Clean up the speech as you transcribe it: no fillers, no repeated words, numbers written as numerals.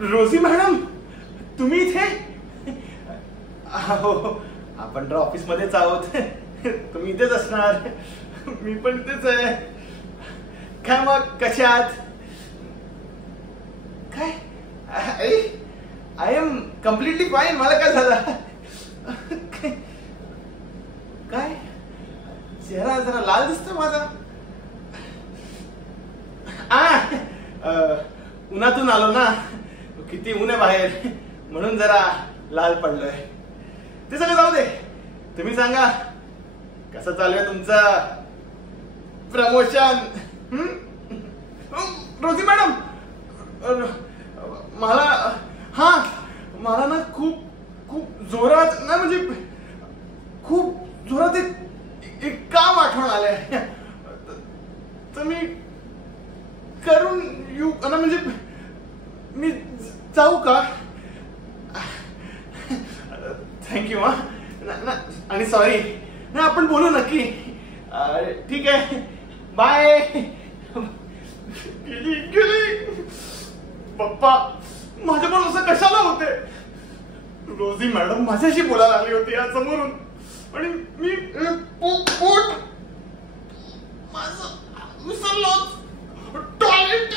रोजी मॅडम, तुम्ही इथे? हो, आपण तर ऑफिस मध्येच आहोत. तुम्ही इथेच असणार. मी पण इथेच आहे. काय मग, कसे आहात? काय? I am completely fine. मला काय झालं? काय चेहरा जरा लाल दिसतो माझा. उन्हातून आलो ना, किती ऊन आहे बाहेर, म्हणून जरा लाल पडलोय. ते सगळं जाऊ दे. तुम्ही सांगा, कसं चालू आहे तुमचं प्रमोशन? रोजी मॅडम, मला ना खूप जोरात ना, म्हणजे खूप जोरात एक काम आठवण आलंय. तर मी करून येऊ ना, म्हणजे मी जाऊ का? थँक्यू. आणि सॉरी ना, आपण बोलू नक्की. ठीक आहे, बाय. गेली पप्पा. माझ्या पण असं कशाला होते? रोजी मॅडम माझ्याशी बोलायला आली होती आज समोरून, आणि मी पोट माझं विसरलोच. टॉयलेट